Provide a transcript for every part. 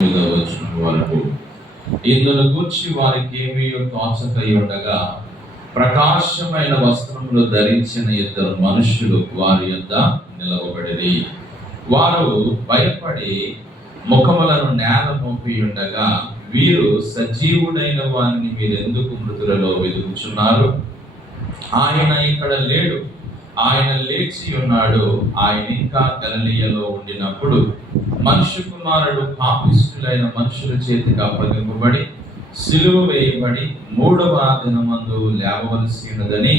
వరకు ఇందులో గూర్చి వారికి ఏమీ తోచక ఉండగా ప్రకాశమైన వస్త్రములు ధరించిన ఇద్దరు మనుషులు వారి యొద్ద నిలవబడిరి. వారు భయపడి ముఖములను నేల మోపి ఉండగా, వీరు సజీవుడైన వారిని మీరెందుకు మృతులలో వెతుకుచున్నారు? ఆయన ఇక్కడ లేడు, ఆయన లేచి ఉన్నాడు. ఆయన ఇంకా గలిలయలో ఉండినప్పుడు మనుష్య కుమారుడు పాపిష్ఠులైన మనుషుల చేతికి అప్పగింపబడి సిలువ వేయబడి 3వ దినమందు లేవవలసినదని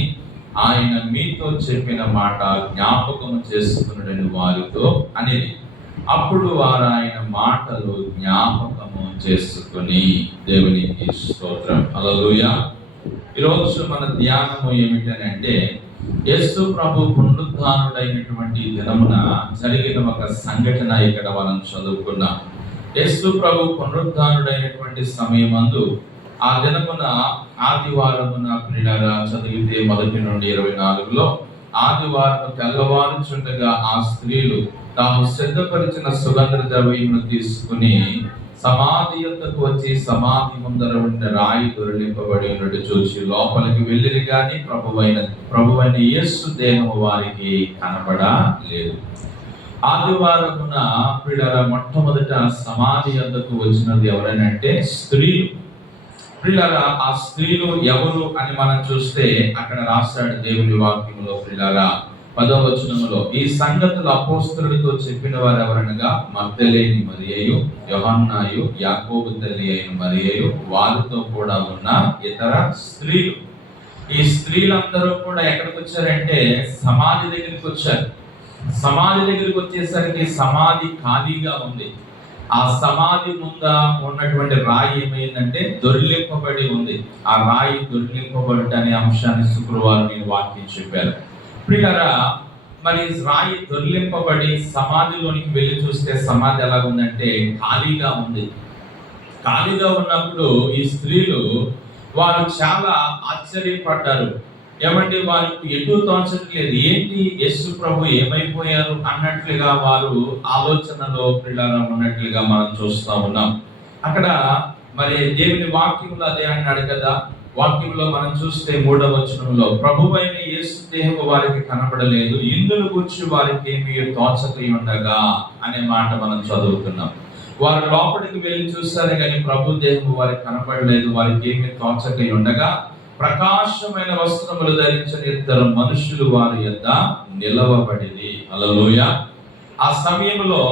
ఆయన మీతో చెప్పిన మాట జ్ఞాపకం చేసుకున్నాడని వారితో అనేది. అప్పుడు వారు ఆయన మాటలు జ్ఞాపకము చేసుకుని దేవునికి స్తోత్రం. హల్లెలూయా. ఈరోజు మన ధ్యానము ఏమిటంటే, యేసు ప్రభు పునరుద్ధానుడైనటువంటి దినమున జరిగిన ఒక సంఘటన ఇక్కడ మనం చదువుకున్నాం. యేసు ప్రభు పునరుద్ధానుడైనటువంటి సమయమందు ఆ దినమున ఆదివారమున ప్రియులారా చదివితే 1 నుండి 24లో, ఆదివారం తెల్లవారుచుండగా ఆ స్త్రీలు తాము సిద్ధపరిచిన సుగంధ ద్రవ్యమును తీసుకుని సమాధి యొద్దకు వచ్చి సమాధి ముందర ఉన్న రాయి దొరిలింపబడి ఉన్నట్టు చూసి లోపలికి వెళ్ళిరి, గాని ప్రభువైన యేసు దేహము వారికి కనబడలేదు. ఆదివారమున ప్రియులారా మొట్టమొదట సమాధి యొద్దకు వచ్చినది ఎవరైనంటే స్త్రీలు. ప్రియులారా ఆ స్త్రీలు ఎవరు అని మనం చూస్తే అక్కడ రాశాడు దేవుని వాక్యములో ప్రియులారా 10వ వచనములో, ఈ సంగతులు అపోస్తలులతో చెప్పిన వారు ఎవరనగా మగ్దలేని మరియయు, యోహన్నాయు, యాకోబు తల్లి అయిన మరియయు, వారితో కూడా ఉన్న ఇతర స్త్రీలు. ఈ స్త్రీలందరూ కూడా ఎక్కడికి వచ్చారంటే సమాధి దగ్గరికి వచ్చారు. సమాధి దగ్గరికి వచ్చేసరికి సమాధి ఖాళీగా ఉంది. ఆ సమాధి ముంద ఉన్నటువంటి రాయి ఏమైందంటే దొర్లింపబడి ఉంది. ఆ రాయి దొర్లింపబడి అనే అంశాన్ని శుక్రవారం నేను వాక్యం చెప్పారు. ప్రియులారా, మరి రాయి దొర్లింపబడి సమాధిలోనికి వెళ్ళి చూస్తే సమాధి ఎలా ఉందంటే ఖాళీగా ఉంది. ఖాళీగా ఉన్నప్పుడు ఈ స్త్రీలు వారు చాలా ఆశ్చర్యపడ్డారు. ఏమంటే వారికి ఎటు తోచట్లేదు, ఏంటి యేసు ప్రభు ఏమైపోయారు అన్నట్లుగా వారు ఆలోచనలో ప్రియులారా ఉన్నట్లుగా మనం చూస్తా ఉన్నాం. అక్కడ మరి దేవుని వాక్యంలో అదే అన్నాడు కదా. వాక్యంలో మనం చూస్తే 3వ వచనంలో, ప్రభువైన యేసు దేహము వారికి కనబడలేదు, ఇందును గురించి వారికి ఏమీ తోచక ఉండగా అనే మాట మనం చదువుతున్నాం. వారు లోపలికి వెళ్ళి చూస్తారు కానీ ప్రభు దేహము వారికి కనబడలేదు, వారికి ఏమీ తోచక ఉండగా ప్రకాశమైన వస్త్రములు ధరించిన ఇద్దరు మనుషులు వారి యొద్ద నిలవబడిరి. హల్లెలూయా. ఆ సమయంలో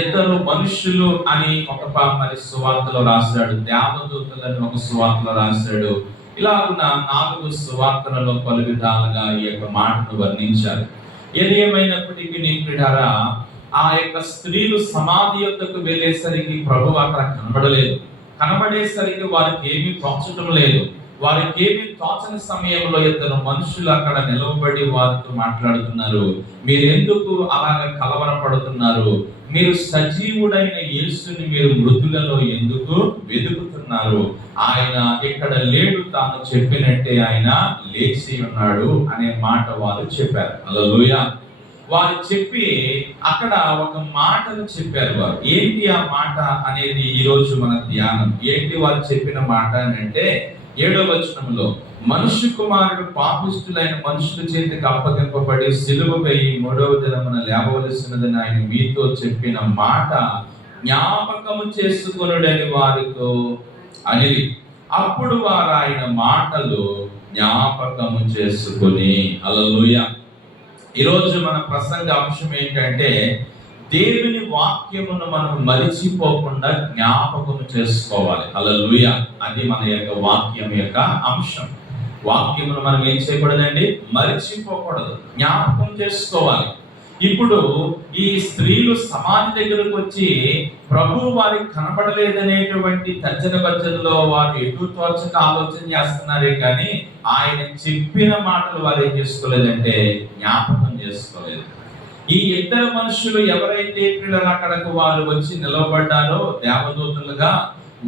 ఇద్దరు మనుషులు అని ఒక మరి సువార్తలో రాశాడు, దేవదూతలని ఒక సువార్తలో రాశాడు. ఇలాగున్న 4 సువార్తలలో పలు విధాలుగా ఈ యొక్క మాటను వర్ణించారు. ఏది ఏమైనప్పటికీ ప్రియులారా, ఆ యొక్క స్త్రీలు సమాధి యొద్దకు వెళ్ళేసరికి ప్రభు అక్కడ కనబడలేదు. కనబడేసరికి వారికి ఏమీ తోచటం లేదు. వారికి ఏమీ తోచని సమయంలో ఇద్దరు మనుషులు అక్కడ నిలవబడి వారితో మాట్లాడుతున్నారు. మీరెందుకు అలాగ కలవరపడుతున్నారు? మీరు సజీవుడైన యేసుని మీరు మృతులలో ఎందుకు వెతుకుతున్నారు? ఆయన ఇక్కడ లేడు, తాను చెప్పినట్టే ఆయన లేచి ఉన్నాడు అనే మాట వారు చెప్పారు. హల్లెలూయా. వారు చెప్పి అక్కడ ఒక మాటను చెప్పారు. వారు ఏంటి ఆ మాట అనేది ఈరోజు మన ధ్యానం. ఏంటి వారు చెప్పిన మాట అంటే 7వ వచనంలో, మనుష్య కుమారుడు పాపిష్ఠులైన మనుషుల చేతికి అప్పగింపబడి సిలువ వేయి 3వ దినమున లేవవలసినదని ఆయన మీతో చెప్పిన మాట జ్ఞాపకము చేసుకొనుడని వారితో అనేది. అప్పుడు వారు ఆయన మాటలు జ్ఞాపకము చేసుకుని. హల్లెలూయా. ఈరోజు మన ప్రసంగ అంశం ఏంటంటే, దేవుని వాక్యమును మనం మరిచిపోకుండా జ్ఞాపకం చేసుకోవాలి. హల్లెలూయా. అది మన యొక్క వాక్యం యొక్క అంశం. వాక్యమును మనం ఏం చేయకూడదండి? మరిచిపోకూడదు, జ్ఞాపకం చేసుకోవాలి. ఇప్పుడు ఈ స్త్రీలు సమాధి దగ్గరకు వచ్చి ప్రభు వారికి కనబడలేదనేటువంటి తర్జన భర్జనలో వారు ఎటు తోచక ఆలోచన చేస్తున్నారే కానీ ఆయన చెప్పిన మాటలు వారు ఏం చేసుకోలేదంటే జ్ఞాపకం చేసుకోలేదు. ఈ ఇద్దరు మనుషులు ఎవరైతే పిల్లలు అక్కడకు వారు వచ్చి నిలవబడ్డారో దేవదూతలుగా,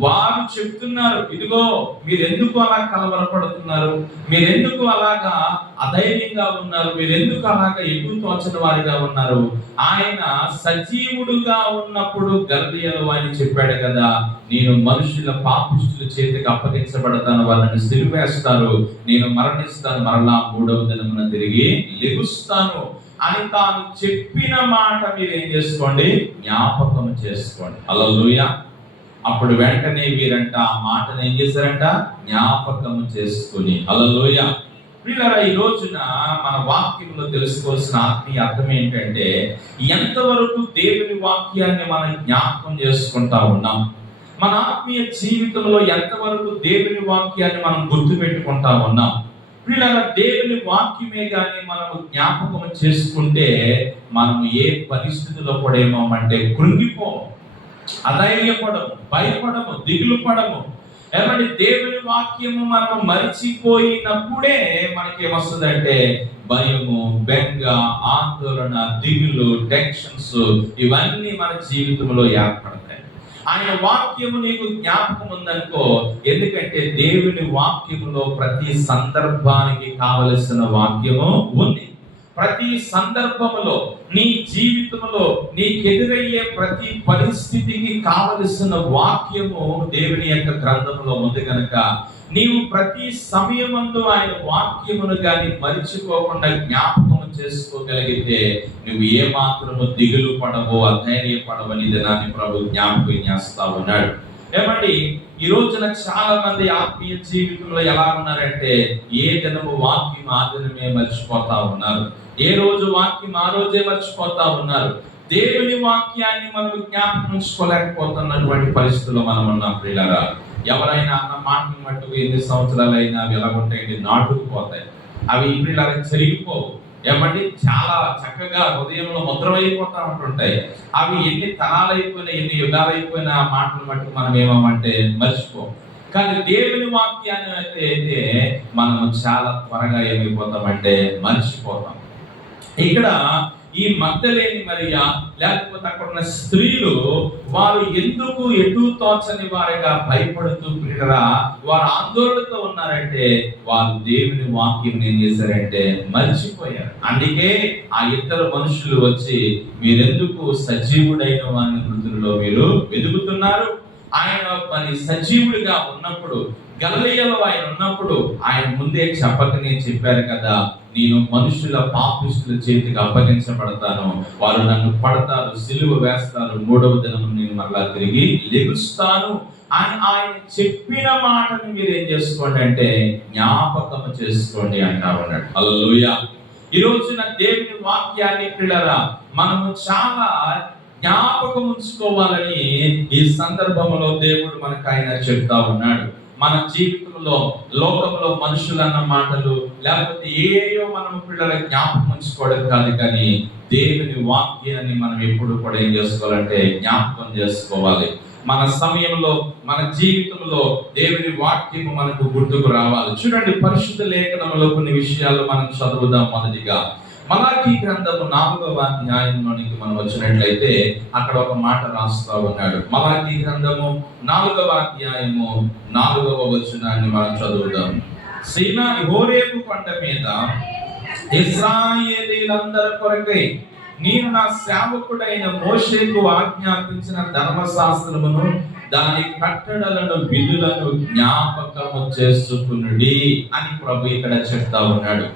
వారు చెప్తున్నారు, ఇదిగో మీరెందుకు అలా కలవరపడుతున్నారు, మీరెందుకు అలాగా అధైర్యంగా ఉన్నారు, మీరెందుకు అలాగా ఎటు తోచని వారిగా ఉన్నారు. ఆయన సజీవుడుగా ఉన్నప్పుడు గలిలయలో ఆయన చెప్పాడు కదా, నేను మనుషుల పాపిష్టుల చేతికి అప్పగించబడతాను, వాళ్ళని సిలువేస్తారు, నేను మరణిస్తాను, మరలా 3వ దినమున తిరిగి లెగుస్తాను అని తాను చెప్పిన మాట మీరు ఏం చేసుకోండి, జ్ఞాపకం చేసుకోండి. హల్లెలూయా. అప్పుడు వెంటనే వీరంట ఆ మాటను ఏం చేశారంట, జ్ఞాపకము చేసుకుని. హల్లెలూయా. ప్రియులారా, ఈ రోజున మన వాక్యంలో తెలుసుకోవాల్సిన ఆత్మీయ అర్థం ఏంటంటే, ఎంతవరకు దేవుని వాక్యాన్ని మనం జ్ఞాపకం చేసుకుంటా ఉన్నాం, మన ఆత్మీయ జీవితంలో ఎంతవరకు దేవుని వాక్యాన్ని మనం గుర్తుపెట్టుకుంటా ఉన్నాం. ప్రియులారా, దేవుని వాక్యమే కానీ మనము జ్ఞాపకం చేసుకుంటే మనము ఏ పరిస్థితిలో పడేమోమంటే కృంగిపోము, అధైర్యపడము, భయపడము, దిగులు పడము. ఏమంటే దేవుని వాక్యము మనం మరిచిపోయినప్పుడే మనకి ఏమొస్తుందంటే భయము, బెంగ, ఆందోళన, దిగులు, టెన్షన్స్ ఇవన్నీ మన జీవితంలో ఏర్పడతాయి. ఆయన వాక్యము నీకు జ్ఞాపకం ఉందనుకో, ఎందుకంటే దేవుని వాక్యములో ప్రతి సందర్భానికి కావలసిన వాక్యము ఉంది. ప్రతి సందర్భములో నీ జీవితంలో నీకెదురయ్యే ప్రతి పరిస్థితికి కావలసిన వాక్యము దేవుని యొక్క గ్రంథంలో ఉంది కనుక నీవు ప్రతి సమయమందు ఆయన వాక్యమును కానీ మరిచిపోకుండా జ్ఞాపకం చేసుకోగలిగితే నువ్వు ఏ మాత్రము దిగులు పడవో, అధైర్యపడవని దినాన్ని ప్రభు జ్ఞాపకం చేస్తా ఉన్నాడు. ఏమండి, ఈ రోజున చాలా మంది ఆత్మీయ జీవితంలో ఎలా ఉన్నారంటే, ఏ దినము వాక్యం ఆ దినమే మర్చిపోతా ఉన్నారు, ఏ రోజు వాక్యం ఆ రోజే మర్చిపోతా ఉన్నారు. దేవుని వాక్యాన్ని మనం జ్ఞాపకం ఉంచుకోలేకపోతున్నటువంటి పరిస్థితుల్లో మనం ఉన్నాం. ప్రియులారా, ఎవరైనా అన్న మాటలు మట్టుకు ఎన్ని సంవత్సరాలైనా అవి ఎలా ఉంటాయండి, నాటుకుపోతాయి. అవి ప్రియులారా చెరిగిపోవు. ఏమంటే చాలా చక్కగా హృదయంలో ముద్రమైపోతా ఉంటుంటాయి. అవి ఎన్ని తరాలైపోయినా, ఎన్ని యుగాలైపోయినా ఆ మాటలు మట్టుకు మనం ఏమంటే మర్చిపోం. కానీ దేవుని వాక్యాన్ని అయితే మనం చాలా త్వరగా ఏమైపోతామంటే మర్చిపోతాం. ఇక్కడ ఈ మగ్దలేని మరియా లేకపోతే అక్కడ ఉన్న స్త్రీలు వారు ఎందుకు ఎటు తోచని వారిగా భయపడుతూ ప్రియులారా వారు ఆందోళనతో ఉన్నారంటే వారు దేవుని వాక్యం ఏం చేశారంటే మర్చిపోయారు. అందుకే ఆ ఇద్దరు మనుషులు వచ్చి మీరెందుకు సజీవుడైన వారిని మృతుల్లో మీరు వెతుకుతున్నారు? ఆయన మరి సజీవుడిగా ఉన్నప్పుడు గలిలయలో ఆయన ఉన్నప్పుడు ఆయన ముందే చెప్పకనే చెప్పారు కదా, నేను మనుషుల పాపిష్టుల చేతికి అప్పగించబడతాను, వారు నన్ను పడతారు, సిలువ వేస్తారు, 3వ దినం నేను మరలా తిరిగి లెగుస్తాను అని ఆయన చెప్పిన మాటను మీరు ఏం చేసుకోండి అంటే జ్ఞాపకం చేసుకోండి అంటా ఉన్నాడు. హల్లెలూయా. ఈ రోజున దేవుని వాక్యాన్ని ప్రియులారా మనము చాలా జ్ఞాపకం ఉంచుకోవాలని ఈ సందర్భంలో దేవుడు మనకు ఆయన చెప్తా ఉన్నాడు. మన జీవితంలో లోకంలో మనుషులన్న మాటలు లేకపోతే ఏయో మనం పిల్లల జ్ఞాపకం ఉంచుకోవడం కాదు, కానీ దేవుని వాక్యాన్ని మనం ఎప్పుడు కూడా ఏం చేసుకోవాలంటే జ్ఞాపకం చేసుకోవాలి. మన సమయంలో మన జీవితంలో దేవుని వాక్యము మనకు గుర్తుకు రావాలి. చూడండి, పరిశుద్ధ లేఖనంలో కొన్ని విషయాలు మనం చదువుదాం. మొదటిగా మలాకీ గ్రంథము 4వ అధ్యాయంలోనికి మనం వచ్చినట్లయితే అక్కడ ఒక మాట రాస్తా ఉన్నాడు. మలాకీ గ్రంథము 4వ అధ్యాయము 4వ వచనాన్ని మనం చదువుదాం. సీనాయి హోరేబు కొండ మీద ఇశ్రాయేలీయులందరి కొరకై నేను నా సేవకుడైన మోషేకు ఆజ్ఞాపించిన ధర్మశాస్త్రమును దాని కట్టడలను విధులను జ్ఞాపకము చేసుకునుడి అని ప్రభు ఇక్కడ చెప్తా ఉన్నాడు.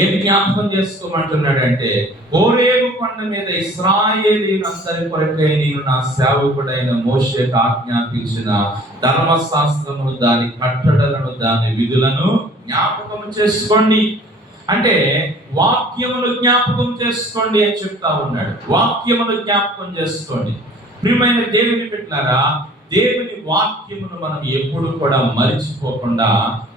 ఏం జ్ఞాపకం చేసుకోమంటున్నాడంటే, హోరేబు కొండ మీద ఇశ్రాయేలీయులందరి కొరకై నేను నా సేవకుడైన మోషేకు ఆజ్ఞాపించిన ధర్మశాస్త్రము దాని కట్టడలను దాని విధులను జ్ఞాపకం చేసుకోండి. అంటే వాక్యమును జ్ఞాపకం చేసుకోండి అని చెప్తా ఉన్నాడు. వాక్యమును జ్ఞాపకం చేసుకోండి. ప్రియమైన దేవుని బిడ్డలారా, దేవుని వాక్యమును మనం ఎప్పుడు కూడా మరిచిపోకుండా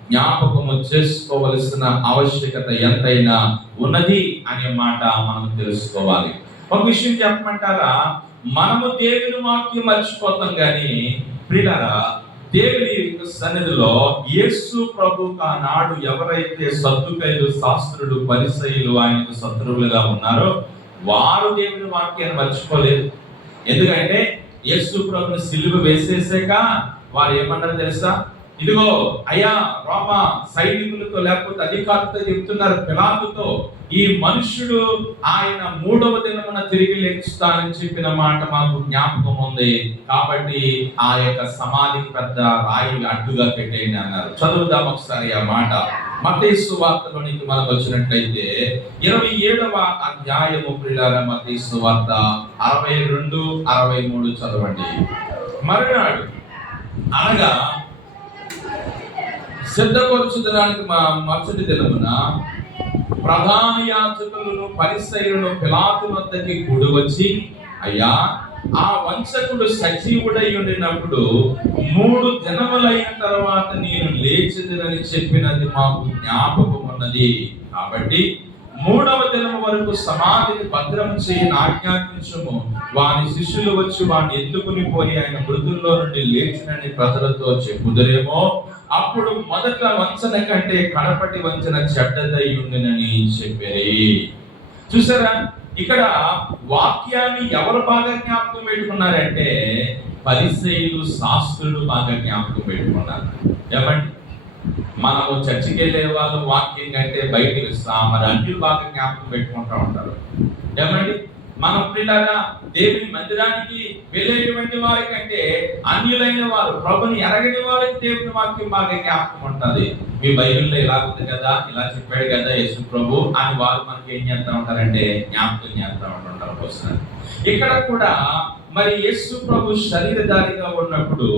జ్ఞాపకము చేసుకోవలసిన ఆవశ్యకత ఎంతైనా ఉన్నది అనే మాట మనం తెలుసుకోవాలి. ఒక విషయం చెప్పమంటారా, మనము దేవుని వాక్యం మర్చిపోతాం, కానీ ప్రియులారా దేవుని సన్నిధిలో యేసు ప్రభువుకు ఆనాడు ఎవరైతే సద్దుకైలు, శాస్త్రులు, పరిసయ్యులు ఆయనకు శత్రువులుగా ఉన్నారో వారు దేవుని వాక్యాన్ని మర్చిపోలేదు. ఎందుకంటే యేసు ప్రభుని సిలువ వేసేసాక వారు ఏమన్నారు తెలుసా? ఇదిగో అయ్యా రోమా సైనికులతో లేకపోతే అధికారులతో చెప్తున్నారు, పిలాతుతో, ఈ మనుష్యుడు ఆయన 3వ దినమున తిరిగి లేచుతానని చెప్పిన మాట మాకు జ్ఞాపకం ఉంది, కాబట్టి ఆ యొక్క సమాధికి పెద్ద రాయి అడ్డుగా పెట్టేయండి అన్నారు. చదువుదాం ఒకసారి ఆ మాట. మత్తయి సువార్తలోనికి మనం వచ్చినట్లయితే 27వ అధ్యాయము ప్రియులారా, మత్తయి సువార్త 62, 63 చదవండి. మరునాడు అనగా సిద్ధపరచుదడానికి మరుసటి దినమున ప్రధాన యాజకులను పరిసయ్యులను పిలాతు వద్దకి కూడి వచ్చి, అయ్యా ఆ వంచకుడు సజీవుడై ఉండినప్పుడు 3 దినములైన తర్వాత నేను లేచెదనని చెప్పినది మాకు జ్ఞాపకం ఉన్నది, కాబట్టి 3వ దినము వరకు సమాధిని భద్రం చేయని ఆజ్ఞాపించుము. వాని శిష్యులు వచ్చి వాడిని ఎత్తుకుని పోయి ఆయన మృతుల్లో నుండి లేచినని ప్రజలతో చెప్పుదురేమో, అప్పుడు మొదట వంచన కంటే కడపటి వంచన చెడ్డదై ఉండినని చెప్పారు. చూసారా, ఇక్కడ వాక్యాన్ని ఎవరు బాగా జ్ఞాపకం పెట్టుకున్నారంటే పరిసయ్యులు, శాస్త్రులు బాగా జ్ఞాపకం పెట్టుకున్నారు. ఏమండి, మనము చర్చికి వెళ్ళే వాళ్ళు వాక్యం కంటే బయటికి మరి అన్యులు బాగా జ్ఞాపకం పెట్టుకుంటూ ఉంటారు. ఏమండి, మన పిల్లగా దేవుని మందిరానికి వెళ్ళేటువంటి వారి కంటే అన్యులైన వారు, ప్రభుని ఎరగని వారికి దేవుని వాక్యం బాగా జ్ఞాపకం ఉంటుంది. మీ బైబిల్లో ఇలా ఉంది కదా, ఇలా చెప్పాడు కదా యేసు ప్రభు అని వారు మనకి ఏం చేస్తూ ఉంటారంటే జ్ఞాపకం చేస్తూ ఉంటుంటారు వస్తున్నారు. ఇక్కడ కూడా మరి యేసు ప్రభు శరీరధారిగా ఉన్నప్పుడు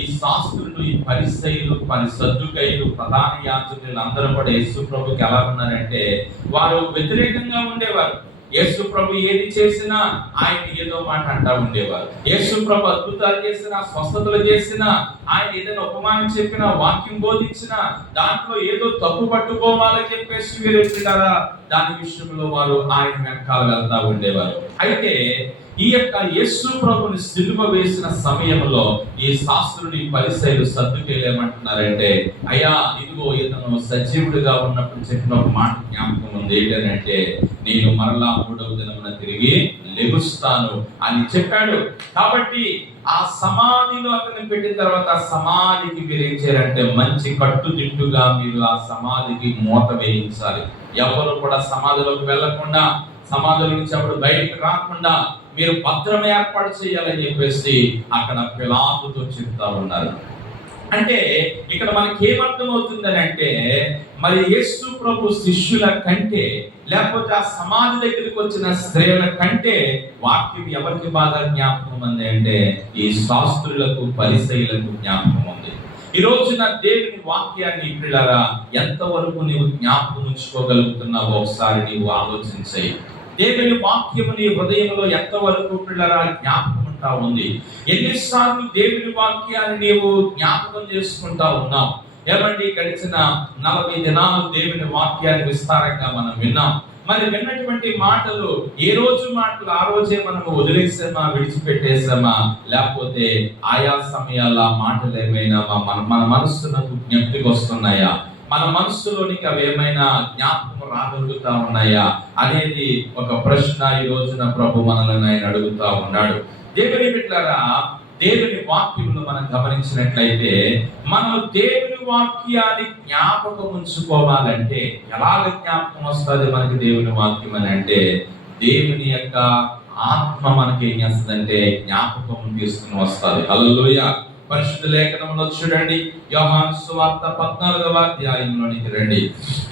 ఈ శాస్త్రులు, ఈ పరిసయ్యులు, సద్దుకయ్యులు, ప్రధాన యాజకులు అందరూ కూడా యేసు ప్రభుకి ఎలా ఉన్నారంటే వారు వ్యతిరేకంగా ఉండేవారు. యేసు ప్రభు ఏది చేసినా ఆయన ఏదో మాట అంటా ఉండేవారు. యేసు ప్రభు అద్భుతాలు చేసినా, స్వస్థతలు చేసినా, ఆయన ఏదైనా ఉపమానం చెప్పినా, వాక్యం బోధించినా దాంట్లో ఏదో తప్పు పట్టుకోవాలని చెప్పేసి వీరేస్తారా, దాని విషయంలో వారు ఆయన వెనకాల వెళ్తా ఉండేవారు. అయితే ఈ యొక్క యేసు ప్రభుని సిలువ వేసిన సమయంలో ఈ శాస్త్రుని, పరిసయ్యులు, సద్దుకయ్యులు ఏమంటున్నారంటే, అయ్యా ఇదిగో ఇతను సజీవుడిగా ఉన్నప్పుడు చెప్పిన ఒక మాట జ్ఞాపకం ఉంది, ఏంటంటే నేను మరలా 3వ దినమున తిరిగి లెగుస్తాను అని చెప్పాడు. కాబట్టి ఆ సమాధిలో అతన్ని పెట్టిన తర్వాత సమాధికి మీరు ఏం చేయాలంటే మంచి కట్టుదిట్టుగా మీరు ఆ సమాధికి మూత వేయించాలి. ఎవరు కూడా సమాధిలోకి వెళ్లకుండా, సమాధుల నుంచి అప్పుడు బయటకు రాకుండా మీరు భద్రం ఏర్పాటు చేయాలని చెప్పేసి అక్కడ పిలాతుతో చెప్తా ఉన్నారు. అంటే ఇక్కడ మనకి ఏమర్థం అవుతుందని అంటే, మరి యేసు ప్రభు శిష్యుల కంటే లేకపోతే ఆ సమాధి దగ్గరికి వచ్చిన స్త్రీల కంటే వాక్యం ఎవరికి బాగా జ్ఞాపకం ఉంది అంటే ఈ శాస్త్రులకు, పరిసయ్యులకు జ్ఞాపకం ఉంది. ఈ రోజున దేవుని వాక్యాన్ని పిల్లరా ఎంతవరకు నీవు జ్ఞాపకం ఉంచుకోగలుగుతున్నావో ఒకసారి నీవు ఆలోచించాయి. దేవుని వాక్యము నీ హృదయంలో ఎంతవరకు పిల్లరా జ్ఞాపకం ఉంటా ఉంది? ఎన్నిసార్లు దేవుని వాక్యాన్ని నీవు జ్ఞాపకం చేసుకుంటా ఉన్నావు? ఏమండి, గడిచిన 40 దినాలు దేవుని వాక్యాన్ని విస్తారంగా మనం విన్నాం. మరి విన్నటువంటి మాటలు ఏ రోజు మాటలు ఆ రోజే మనము వదిలేసామా, విడిచిపెట్టేసామా, లేకపోతే ఆయా సమయాల మాటలు ఏమైనా మన మనస్సునకు జ్ఞప్తికి వస్తున్నాయా, మన మనస్సులోనికి అవి ఏమైనా జ్ఞాపకం రాగలుగుతా ఉన్నాయా అనేది ఒక ప్రశ్న ఈ రోజున ప్రభు మనల్ని ఆయన అడుగుతా ఉన్నాడు. దేవుని బిడ్డలారా, దేవుని వాక్యమును మనం గమనించినట్లయితే మనం దేవుని వాక్యాన్ని జ్ఞాపకం ఉంచుకోవాలంటే ఎలాగ జ్ఞాపకం వస్తుంది మనకి దేవుని వాక్యం అని అంటే, దేవుని యొక్క ఆత్మ మనకి ఏం చేస్తుందంటే జ్ఞాపకం తీసుకుని వస్తుంది. హల్లెలూయా. పరిశుద్ధ లేఖనంలో చూడండి, యోహాను సువార్త 14వ అధ్యాయంలోనికి రండి.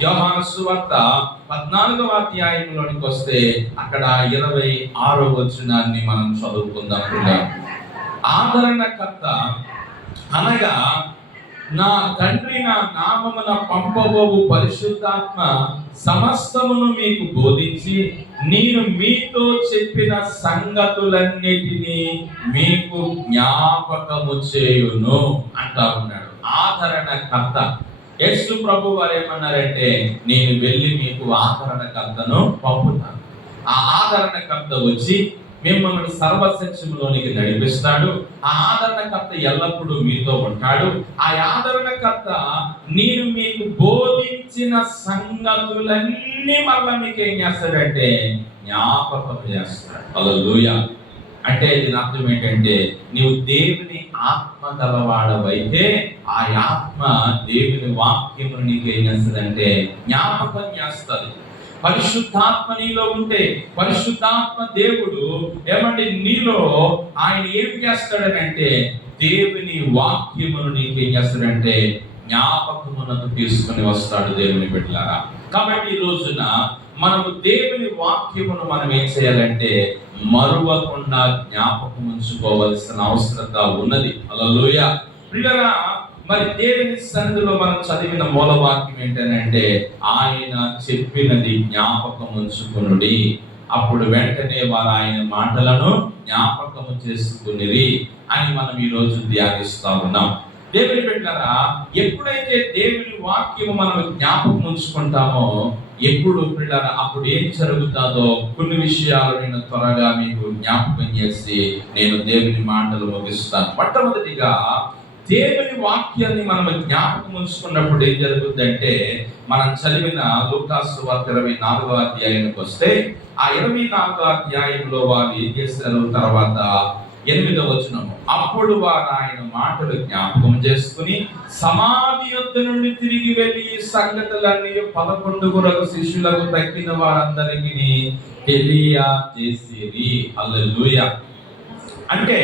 యోహాను సువార్త 14వ అధ్యాయంలోనికి వస్తే అక్కడ 26వ వచనాన్ని మనం చదువుకుందాం. ఆదరణకర్త అనగా నా తండ్రి నా నామమున పంపబోవు పరిశుద్ధాత్మ సమస్తమును మీకు బోధించి నేను మీతో చెప్పిన సంగతులన్నిటినీ మీకు జ్ఞాపకము చేయును అంటా ఉన్నాడు. ఆదరణకర్త. యేసు ప్రభు వారు ఏమన్నారంటే, నేను వెళ్ళి మీకు ఆదరణకర్తను పంపుతాను. ఆ ఆదరణకర్త వచ్చి మిమ్మల్ని సర్వసత్యములోనికి నడిపిస్తాడు. ఆ ఆదరణకర్త ఎల్లప్పుడూ మీతో ఉంటాడు. ఆ ఆదరణకర్త నేను మీకు బోధించిన సంగతులన్నీ మళ్ళా మీకు ఏం చేస్తాడంటే జ్ఞాపకం చేస్తాడు. హల్లెలూయా. అంటే దీని అర్థం ఏంటంటే, నీవు దేవుని ఆత్మ గలవాడవైతే ఆ ఆత్మ దేవుని వాక్యమును నీకు ఏం చేస్తుందంటే జ్ఞాపకం చేస్తుంది. పరిశుద్ధాత్మ నీలో ఉంటే, పరిశుద్ధాత్మ దేవుడు ఏమంటే నీలో ఆయన ఏం చేస్తాడనంటే దేవుని వాక్యమును నీకు ఏం చేస్తాడంటే జ్ఞాపకమునకు తీసుకుని వస్తాడు దేవుని బిడ్డలారా. కాబట్టి ఈ రోజున మనము దేవుని వాక్యమును మనం ఏం చేయాలంటే మరువకుండా జ్ఞాపకం ఉంచుకోవాల్సిన అవసరత ఉన్నది. హల్లెలూయా. ప్రియులారా, మరి దేవుని సన్నిధిలో మనం చదివిన మూలవాక్యం ఏంటంటే ఆయన చెప్పినది జ్ఞాపకం ఉంచుకునుడి, అప్పుడు వెంటనే వారు ఆయన మాటలను జ్ఞాపకము చేసుకునిరి అని మనం ఈ రోజు ధ్యానిస్తా ఉన్నాం. దేవుని బిడ్డలారా, ఎప్పుడైతే దేవుని వాక్యము మనం జ్ఞాపకం ఉంచుకుంటామో ఎప్పుడు పిల్లల అప్పుడు ఏం జరుగుతుందో కొన్ని విషయాలు నేను త్వరగా మీకు జ్ఞాపకం చేసి నేను దేవుని మాటలు ముగిస్తాను. మొట్టమొదటిగా దేవుని వాక్యాన్ని మనం జ్ఞాపకం ఉంచుకున్నప్పుడు ఏం జరుగుతుందంటే, మనం చదివిన లూకాసు వార్త 24వ అధ్యాయానికి వస్తే ఆ 24వ అధ్యాయంలో వారు ఏం చేశారు? తర్వాత 8వ వచనము, అప్పుడు వారు ఆయన మాటలు జ్ఞాపకం చేసుకుని సమాధి యొద్ద నుండి తిరిగి వెళ్ళి సంగతులన్నీ 11 శిష్యులకు తక్కిన వారందరికీ తెలియజేసిరి. హల్లెలూయా. అంటే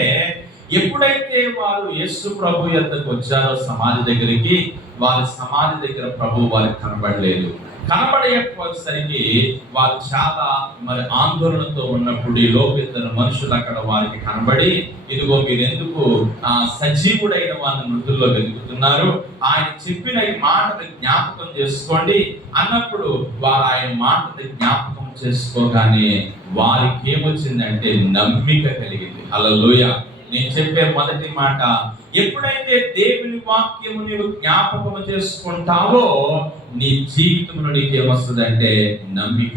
ఎప్పుడైతే వారు యేసు ప్రభు యొద్దకు వచ్చారో సమాధి దగ్గరికి, వారి సమాధి దగ్గర ప్రభు వారికి కనబడలేదు. కనబడేసరికి వారు చాలా మరి ఆందోళనతో ఉన్నప్పుడు ఈ లోకిద్దరు మనుషులు అక్కడ వారికి కనబడి, ఇదిగో మీరు ఎందుకు సజీవుడైన వారిని మృతుల్లో వెతుకుతున్నారు, ఆయన చెప్పిన ఈ మాటను జ్ఞాపకం చేసుకోండి అన్నప్పుడు వారు ఆయన మాటను జ్ఞాపకం చేసుకోగానే వారికి ఏమొచ్చిందంటే నమ్మిక కలిగింది. హల్లెలూయా. నేను చెప్పే మొదటి మాట, ఎప్పుడైతే దేవుని వాక్యము నీవు జ్ఞాపకము చేసుకుంటావో నీ జీవితంలో నీకు ఏమొస్తుందంటే నమ్మిక.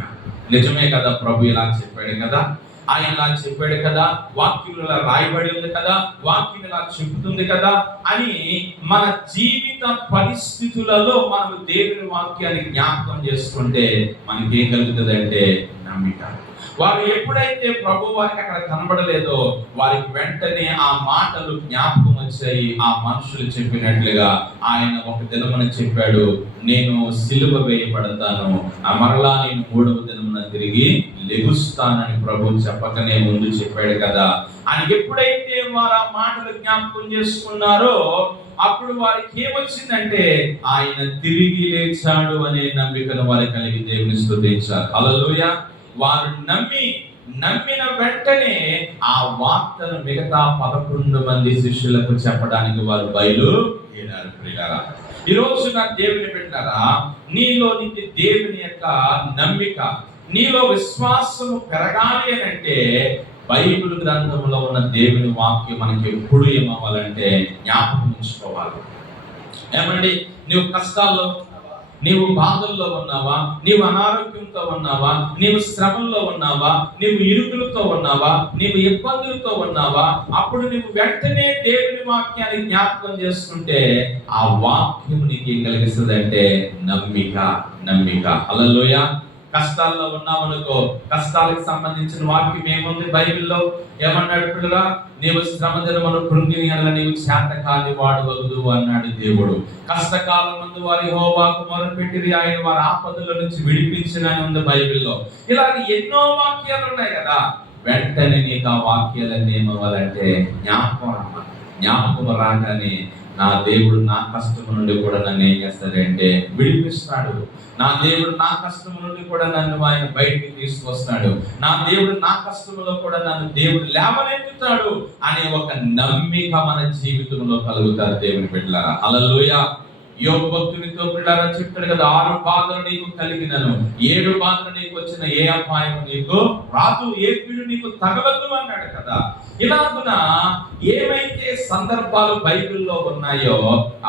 నిజమే కదా, ప్రభు ఇలా చెప్పాడు కదా, ఆయన ఇలా చెప్పాడు కదా, వాక్యంలో ఇలా రాయబడి ఉంది కదా, వాక్యం ఇలా చెబుతుంది కదా అని మన జీవిత పరిస్థితులలో మనం దేవుని వాక్యాన్ని జ్ఞాపకం చేసుకుంటే మనకి ఏం కలుగుతుంది అంటే నమ్మిక. వారు ఎప్పుడైతే ప్రభు వారికి అక్కడ కనబడలేదో వారికి వెంటనే ఆ మాటలు జ్ఞాపకం వచ్చాయి. ఆ మనుషులు చెప్పినట్లుగా ఆయన ఒక దినమున చెప్పాడు, నేను సిలువ వేయబడతాను, మరలా నేను 3వ దినమున తిరిగి లెగుస్తానని ప్రభు చెప్పకనే ముందు చెప్పాడు కదా అని ఎప్పుడైతే వారు ఆ మాటలు జ్ఞాపకం చేసుకున్నారో అప్పుడు వారికి ఏమొచ్చిందంటే ఆయన తిరిగి లేచాడు అనే నమ్మికను వారు కలిగి దేవుని స్తుతించారు. హల్లెలూయా. వారు నమ్మిన వెంటనే ఆ వార్తను మిగతా 11 మంది శిష్యులకు చెప్పడానికి వారు బయలుదేరారు. ప్రియులారా, ఈ రోజు నా దేవుని బిడ్డలారా, నీలో నుంచి దేవుని యొక్క నమ్మిక, నీలో విశ్వాసము పెరగాలి అని అంటే బైబిల్ గ్రంథంలో ఉన్న దేవుని వాక్యం మనకి ఎప్పుడు ఏమవ్వాలంటే జ్ఞాపకం ఉంచుకోవాలి. ఏమండి, నీవు కష్టాల్లో, నీవు బాధల్లో ఉన్నావా, నీవు అనారోగ్యంతో ఉన్నావా, నీవు శ్రమంలో ఉన్నావా, నీవు ఇరుకులతో ఉన్నావా, నీవు ఇబ్బందులతో ఉన్నావా, అప్పుడు నీవు వెంటనే దేవుని వాక్యాన్ని జ్ఞాపకం చేసుకుంటే ఆ వాక్యం నీకు ఏం కలిగిస్తుంది అంటే నమ్మిక. హల్లెలూయా. కష్టాల్లో ఉన్నామనుకో, కష్టాలకు సంబంధించిన వాక్యం ఏముంది బైబిల్లో? ఏమన్నాడు? పిల్లగా, నీవు శ్రమ దినమున కృంగిని అలా నీవు శాంతకాలి వాడవద్దు అన్నాడు దేవుడు. కష్టకాలం ముందు వారి యెహోవాకు మొరపెట్టిరి, ఆయన వారి ఆపదల నుంచి విడిపించినని ఉంది బైబిల్లో. ఇలాగ ఎన్నో వాక్యాలు ఉన్నాయి కదా. వెంటనే నీకు ఆ వాక్యాలన్నీ ఏమవ్వాలంటే జ్ఞాపకం రాగానే నా దేవుడు నా కష్టం నుండి కూడా నన్ను ఏం చేస్తాడంటే విడిపిస్తాడు. నా దేవుడు నా కష్టం నుండి కూడా నన్ను ఆయన బయటికి తీసుకొస్తాడు. నా దేవుడు నా కష్టంలో కూడా నన్ను దేవుడు లేవనెత్తుతాడు అనే ఒక నమ్మిక మన జీవితంలో కలుగుతారు దేవుని బిడ్డలారా. హల్లెలూయా. యోబు భక్తునితో పిల్లారా చెప్తాడు కదా, 6 బాధలు నీకు కలిగినను 7 బాధలు నీకు వచ్చిన ఏ అపాయం నీకు రాదు, ఏ కీడు నీకు తగలదు అన్నాడు కదా. ఇలాగున ఏమైతే సందర్భాలు బైబిల్లో ఉన్నాయో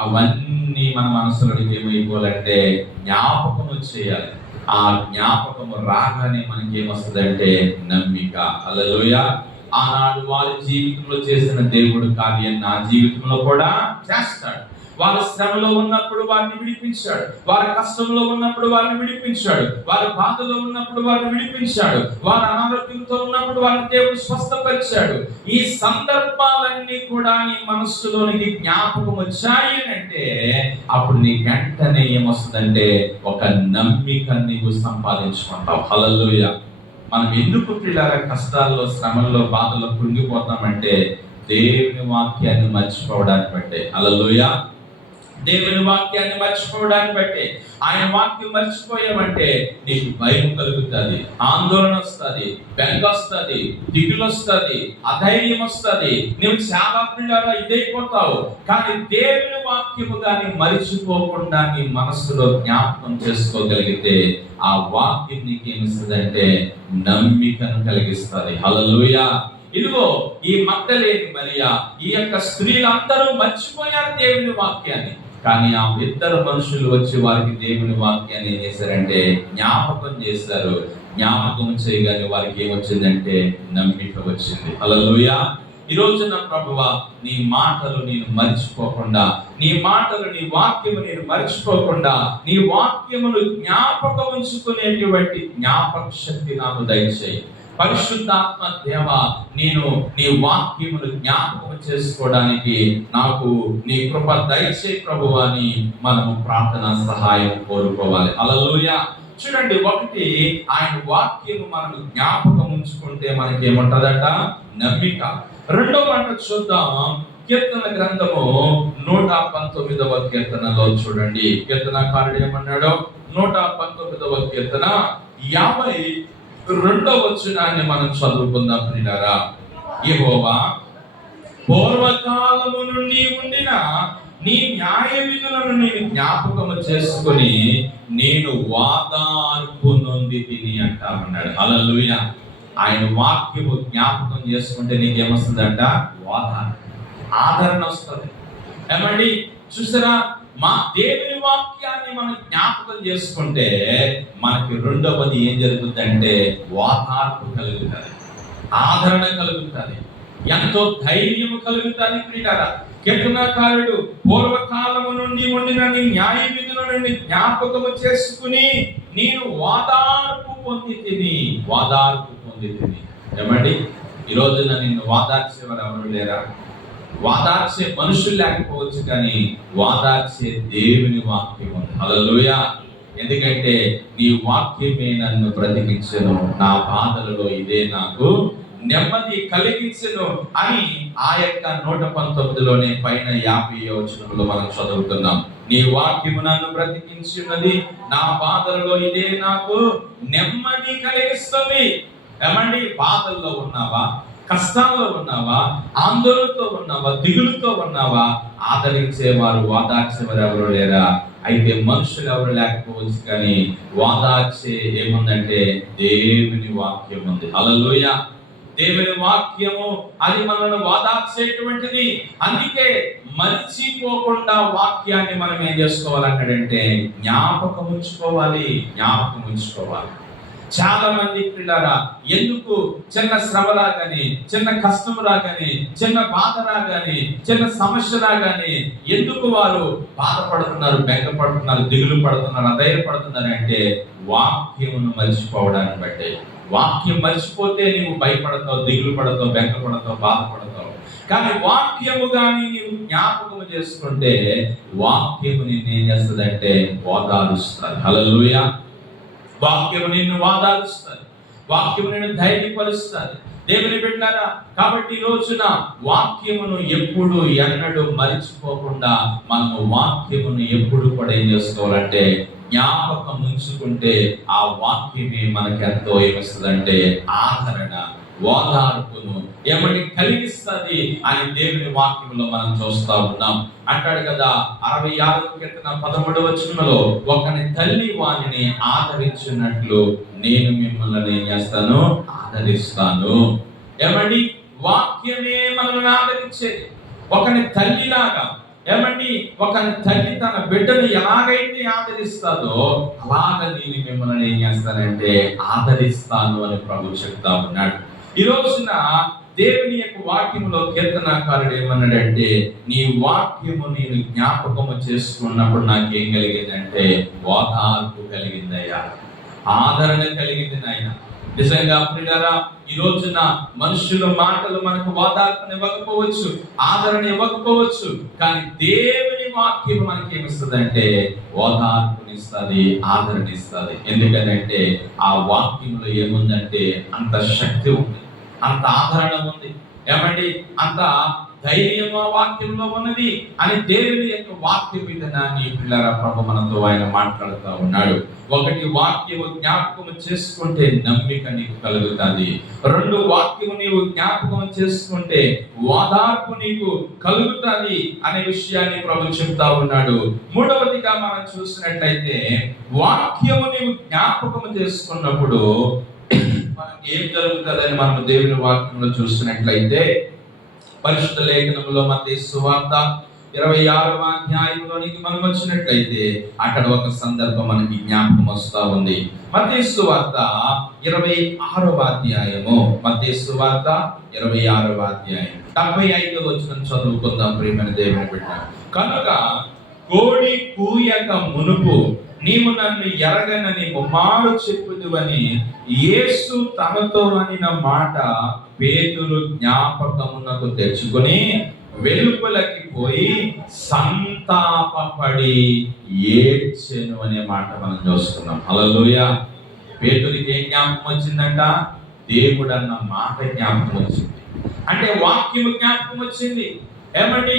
అవన్నీ మన మనసులోకి ఏమైపోవాలంటే జ్ఞాపకము చేయాలి. ఆ జ్ఞాపకము రాగానే మనకి ఏమొస్తుందంటే నమ్మిక. హల్లెలూయా. ఆనాడు వారి జీవితంలో చేసిన దేవుడు కార్యం నా జీవితంలో కూడా చేస్తాడు. వారి శ్రమలో ఉన్నప్పుడు వారిని విడిపించాడు, వారి కష్టంలో ఉన్నప్పుడు వారిని విడిపించాడు, వారి బాధలో ఉన్నప్పుడు వారిని విడిపించాడు, వారి అనారోగ్యంతో ఉన్నప్పుడు వారిని దేవుడు స్వస్థపరిచాడు. ఈ సందర్భాలన్నీ కూడా నీ మనస్సులోనికి జ్ఞాపకం వచ్చాయి అంటే అప్పుడు నీ వెంటనే ఏమొస్తుందంటే ఒక నమ్మిక నీవు సంపాదించుకుంటావు. హల్లెలూయా. మనం ఎందుకు పిల్లల కష్టాల్లో, శ్రమల్లో, బాధల్లో కృంగిపోతామంటే దేవుని వాక్యాన్ని మర్చిపోవడానికి బట్టే. హల్లెలూయా. దేవుని వాక్యాన్ని మర్చిపోవడానికి బట్టే. ఆయన వాక్యం మర్చిపోయామంటే నీకు భయం కలుగుతుంది, ఆందోళన వస్తుంది, బెంగ వస్తుంది, దిగులు వస్తుంది, అధైర్యం వస్తుంది. నువ్వు చాలా పిల్లగా ఇదైపోతావు. కానీ దేవుని వాక్యము కానీ మరిచిపోకుండా నీ మనస్సులో జ్ఞాపకం చేసుకోగలిగితే ఆ వాక్యం నీకేమిస్తుందంటే నమ్మికను కలిగిస్తుంది. హల్లెలూయా. ఇదిగో ఈ మగ్దలేని మరియా, ఈ యొక్క స్త్రీలందరూ మర్చిపోయారు దేవుని వాక్యాన్ని. కానీ ఆ ఇద్దరు మనుషులు వచ్చి వారికి దేవుని వాక్యాన్ని ఏం చేశారంటే జ్ఞాపకం చేశారు. జ్ఞాపకం చేయగానే వారికి ఏమొచ్చిందంటే నమ్మిక వచ్చింది. హల్లెలూయా. ఈ రోజున ప్రభువా, నీ మాటలు నేను మర్చిపోకుండా, నీ మాటలు, నీ వాక్యము నేను మర్చిపోకుండా, నీ వాక్యమును జ్ఞాపకం ఉంచుకునేటువంటి జ్ఞాపక శక్తి నాకు దయచేయి. పరిశుద్ధాత్మ దేవ, నేను నీ వాక్యమును జ్ఞాపకం చేసుకోవడానికి నాకు నీ కృప దయచేయి ప్రభువా అని మనము ప్రార్థన సహాయం కోరుకోవాలి. హల్లెలూయా. చూడండి, ఒకటి ఆయన వాక్యము మనం జ్ఞాపకం ఉంచుకుంటే మనకి ఏముంటదట? నమ్మిక. రెండో మాట చూద్దాం. కీర్తన గ్రంథము 119వ కీర్తనలో చూడండి, కీర్తనకారుడు ఏమన్నాడో. 119వ కీర్తన 52వ వచనాన్ని మనం చదువుకుందాం ప్రియులారా. యెహోవా, పూర్వకాలము నుండి ఉండిన నీ న్యాయ విధులను నేను జ్ఞాపకము చేసుకుని నేను వాదార్పు నొంది తిని అంటామన్నాడు. హల్లెలూయా. ఆయన వాక్యము జ్ఞాపకం చేసుకుంటే నీకేమొస్తుందంట? ఆదరణ వస్తుంది. ఏమండి చూసారా, మా దేవుని వాక్యాన్ని మనం జ్ఞాపకం చేసుకుంటే మనకి రెండవది ఏం జరుగుతుందంటే వాదార్పు కలుగుతుంది, ఆదరణ కలుగుతుంది, ఎంతో ధైర్యం కలుగుతుంది. ప్రియులారా, కీర్తనకారుడు పూర్వకాలము నుండి ఉండిన నీ న్యాయ విధులను జ్ఞాపకము చేసుకుని నేను వాదార్పు పొంది తిని. ఏమండి, ఈ రోజున నిన్ను వాదార్చేవారు ఎవరు లేరా? వాదార్చే మనుషులు లేకపోవచ్చు, కానీ వాదార్చే దేవుని వాక్యం ఉంది. హల్లెలూయా. ఎందుకంటే నీ వాక్యమే నన్ను బ్రతికించెను, నా బాధలలో ఇదే నాకు నెమ్మది కలిగించెను అని ఆ యొక్క 119లోనే పైన 50వ వచనంలో మనం చదువుతున్నాం. నీ వాక్యము నన్ను బ్రతికించున్నది, నా బాధలలో ఇదే నాకు నెమ్మది కలిగిస్తుంది. ఏమండి, బాధల్లో ఉన్నావా? కష్టాల్లో ఉన్నావా? ఆందోళనతో ఉన్నావా? దిగులుతో ఉన్నావా? ఆదరించేవారు, వాదార్చేవారు ఎవరు లేరా? అయితే మనుషులు ఎవరు లేకపోవచ్చు, కానీ వాదార్చే ఏముందంటే దేవుని వాక్యం ఉంది. హల్లెలూయా. దేవుని వాక్యము అది మనల్ని వాదార్చేటువంటిది. అందుకే మర్చిపోకుండా వాక్యాన్ని మనం ఏం చేసుకోవాలంటే జ్ఞాపకం ఉంచుకోవాలి. చాలా మంది పిల్లరా ఎందుకు చిన్న శ్రమ రాగాని, చిన్న కష్టం రాగాని, చిన్న బాధ రాగాని, చిన్న సమస్య రాగాని ఎందుకు వారు బాధపడుతున్నారు, బెంగపడుతున్నారు, దిగులు పడుతున్నారు, అధైర్యపడుతున్నారు అంటే వాక్యమును మర్చిపోవడాన్ని బట్టే. వాక్యం మర్చిపోతే నీవు భయపడతావు, దిగులు పడతావు, బెంగపడతావు, బాధపడతావు. కానీ వాక్యము కానీ నీవు జ్ఞాపకము చేసుకుంటే వాక్యము నిన్ను ఏం చేస్తుందంటే ఓదారుస్తుంది. హల్లెలూయా. వాక్యము నిన్ను వాదారుస్తుంది, వాక్యము నిన్ను ధైర్యపరుస్తుంది. దేవుని బిడ్డలారా, కాబట్టి ఈ రోజున వాక్యమును ఎప్పుడు ఎన్నడూ మరిచిపోకుండా మనము వాక్యమును ఎప్పుడు కూడా ఏం చేసుకోవాలంటే జ్ఞాపకం ఉంచుకుంటే ఆ వాక్యమే మనకి ఎంతో ఏమిస్తుందంటే ఆదరణ, ఓదార్పును ఏమని కలిగిస్తుంది అని దేవుని వాక్యంలో మనం చూస్తా ఉన్నాం. అంటాడు కదా 66వ కీర్తన 13వ వచనంలో, ఒకని తల్లి వానిని ఆదరించినట్లు నేను మిమ్మల్ని ఏం చేస్తాను? ఆదరిస్తాను. ఏమండి, వాక్యమే మనల్ని ఆదరించేది. ఒకని తల్లిలాగా, ఏమండి, ఒకని తల్లి తన బిడ్డను ఎలాగైతే ఆదరిస్తాదో అలాగ నేను మిమ్మల్ని ఏం చేస్తానంటే ఆదరిస్తాను అని ప్రభు చెప్తా ఉన్నాడు. ఈ రోజున దేవుని యొక్క వాక్యములో కీర్తనాకారుడు ఏమన్నాడంటే, నీ వాక్యము నేను జ్ఞాపకము చేసుకున్నప్పుడు నాకేం కలిగిందంటే ఓదార్పు కలిగిందయ్యా, ఆదరణ కలిగింది నాయన. నిజంగా ప్రియులారా, ఈ రోజున మనుషుల మాటలు మనకు ఓదార్పుని ఇవ్వకపోవచ్చు, ఆదరణ ఇవ్వకపోవచ్చు, కానీ దేవుని వాక్యం మనకి ఏమిస్తుంది అంటే ఓదార్పునిస్తుంది, ఆదరణ ఇస్తుంది. ఎందుకంటే ఆ వాక్యంలో ఏముందంటే అంత శక్తి ఉంది, అంత ఆదరణ ఉంది. ఏమండి, అంత ధైర్యం ఆ వాక్యంలో ఉన్నది అని దేవుని యొక్క వాక్య విధానాన్ని పిల్లల ప్రభు మనతో ఆయన మాట్లాడుతూ ఉన్నాడు. ఒకటి, వాక్యము జ్ఞాపకము చేసుకుంటే నమ్మిక నీకు కలుగుతుంది. రెండు, వాక్యము నీవు జ్ఞాపకం చేసుకుంటే ఓదార్పు నీకు కలుగుతుంది అనే విషయాన్ని ప్రభు చెప్తా ఉన్నాడు. మూడవదిగా మనం చూసినట్లయితే, వాక్యము నీవు జ్ఞాపకము చేసుకున్నప్పుడు మనకి ఏం జరుగుతుందని మనం దేవుని వాక్యంలో చూసినట్లయితే, పరిశుద్ధ లేఖనంలో మత్తయి సువార్త 26వ అధ్యాయంలోనికి మనం వచ్చినట్లయితే అక్కడ ఒక సందర్భం మనకి జ్ఞాపకం వస్తా ఉంది. మత్తయి సువార్త 26వ అధ్యాయము, మత్తయి సువార్త 26వ అధ్యాయం 75వ వచనం చదువుకుందాం ప్రియమైన దేవుని బిడ్డ. కనుక కోడి కూయక మునుపు నీవు నన్ను ఎరగనని ముమ్మారు చెప్పుదువని యేసు తనతో అనిన మాట పేతురు జ్ఞాపకమునకు తెచ్చుకొని వెలుపలకి పోయి సంతాపపడి ఏడ్చెను అనే మాట మనం చూస్తున్నాం. హల్లెలూయా. పేతురికి ఏం జ్ఞాపకం వచ్చిందంట? దేవుడు అన్న మాట జ్ఞాపకం వచ్చింది. అంటే వాక్యము జ్ఞాపకం వచ్చింది. ఏమండి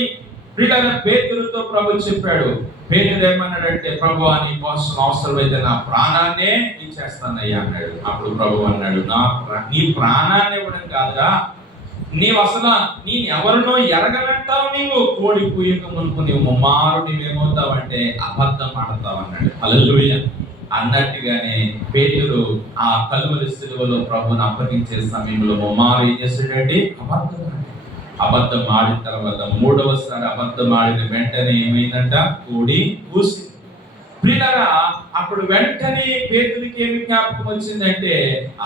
ప్రియులారా, పేతురుతో ప్రభు చెప్పాడు. పేతురు ఏమన్నాడంటే, ప్రభు నీ కోసం అవసరమైతే నా ప్రాణాన్నే ఇచ్చేస్తానయ్యా అన్నాడు. అప్పుడు ప్రభు అన్నాడు, నీ ప్రాణాన్ని ఇవ్వడం కాదురా, నీవు అసలు నేను ఎవరినో ఎరగనంటావు, నీవు కోడి కూయక మునుపు నీవు ముమ్మారు నీవేమవుతావంటే అబద్ధం ఆడతావు అన్నాడు. హల్లెలూయా. అన్నట్టుగానే పేతురు ఆ కలువరి సిలువలో ప్రభుని అప్పగించే సమయంలో ముమ్మారు ఏం చేస్తాడంటే అబద్ధం ఆడిన తర్వాత మూడవసారి అబద్ధం ఆడిన వెంటనే ఏమైందంట? కోడి కూసింది. ప్రియులారా, అప్పుడు వెంటనే పేతురికి ఏమి జ్ఞాపకం వచ్చిందంటే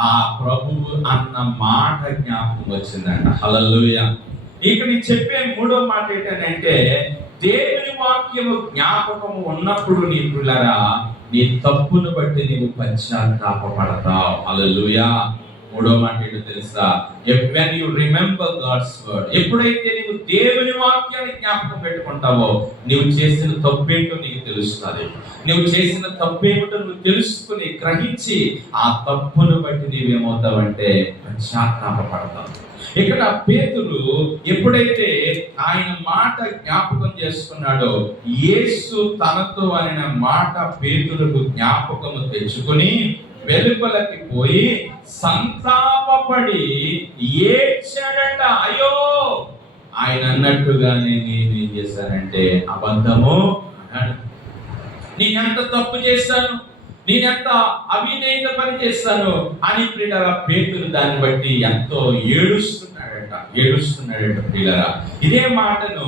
ఆ ప్రభువు అన్న మాట జ్ఞాపకం వచ్చిందంట. హల్లెలూయా. ఇక్కడ నేను చెప్పే మూడో మాట ఏంటంటే, దేవుని వాక్యము జ్ఞాపకము ఉన్నప్పుడు నీ ప్రియులారా, నీ తప్పును బట్టి నీవు పశ్చాత్తాపపడతావు. హల్లెలూయా. మూడో మాట ఏంటో తెలుసా? when you remember God's word, ఎప్పుడైతే నీవు దేవుని వాక్యాన్ని జ్ఞాపకం పెట్టుకుంటావో నీవు చేసిన తప్పేంటో నీకు తెలుస్తుంది. నువ్వు చేసిన తప్పేమిటో నువ్వు తెలుసుకుని గ్రహించి ఆ తప్పును బట్టి నీవేమవుతావంటే పశ్చాత్తాపపడతావు. ఇక్కడ పేతురు ఎప్పుడైతే ఆయన మాట జ్ఞాపకం చేసుకున్నాడో, యేసు తనతో అనిన మాట పేతురుకు జ్ఞాపకము తెచ్చుకొని వెలుపలకి పోయి సంతాపపడి ఏడ్చాడట. అయ్యో, ఆయన అన్నట్టుగానే నేనేం చేశానంటే అబద్ధము అన్నాడు. నేనెంత తప్పు చేశాను, నేనెంత అవినీత పని చేస్తాను అని ప్రియులారా పేతురు దాన్ని బట్టి ఎంతో ఏడుస్తున్నాడట ప్రియులారా. ఇదే మాటను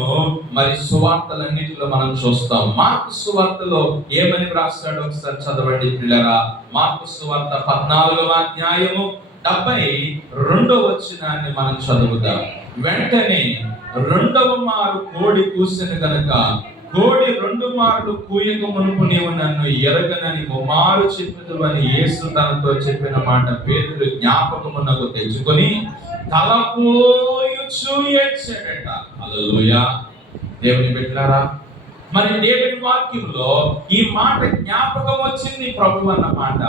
మరి సువార్తలన్నిటిలో మనం చూస్తాం. మార్కు సువార్తలో ఏమని రాస్తాడో ఒకసారి చదవండి ప్రియులారా. మార్కు సువార్త 14వ అధ్యాయము 72వ వచనాన్ని మనం చదువుదాం. వెంటనే రెండవ మారు కోడి కూసెను గనుక కోడి 2 మార్లు కూయక మునుపు నీవు నన్ను ఎరగనని ముమ్మారు చెప్పుదువు అని యేసు తనతో చెప్పిన మాట పేతురు జ్ఞాపకమునకు తెచ్చుకొని తలపోయుచు ఏడ్చాడట. హల్లెలూయా. దేవుని బిడ్డలారా, మరి దేవుని వాక్యంలో ఈ మాట జ్ఞాపకం వచ్చింది ప్రభు అన్న మాట.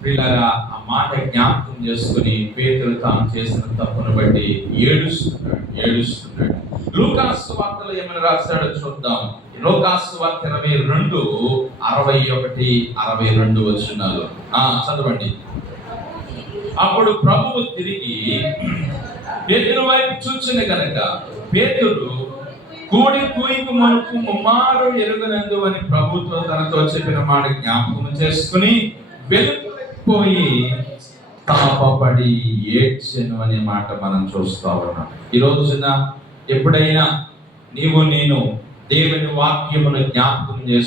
ప్రియులారా, ఆ మాట జ్ఞాపకం చేసుకుని పేతురు తాను చేసిన తప్పును బట్టి ఏడుస్తున్నాడు. లూకాసు వార్తలో ఏమని రాశాడో చూద్దాం. లూకాసు వార్త 22:61-62 వచనాలు చదవండి. అప్పుడు ప్రభువు తిరిగి పేతురు వైపు చూచిన గనక పేతురు కోడి కూయక మునుపు ముమ్మారు ఎరుగనందు అని ప్రభుతో తనతో చెప్పిన మాట జ్ఞాపకం చేసుకుని వెలుపలిపోయి తాపపడి ఏడ్చెను అనే మాట మనం చూస్తా ఉన్నాం. ఈ రోజున ఎప్పుడైనా నీవు నేను దేవుని వాక్యమును జ్ఞాపకం చేసి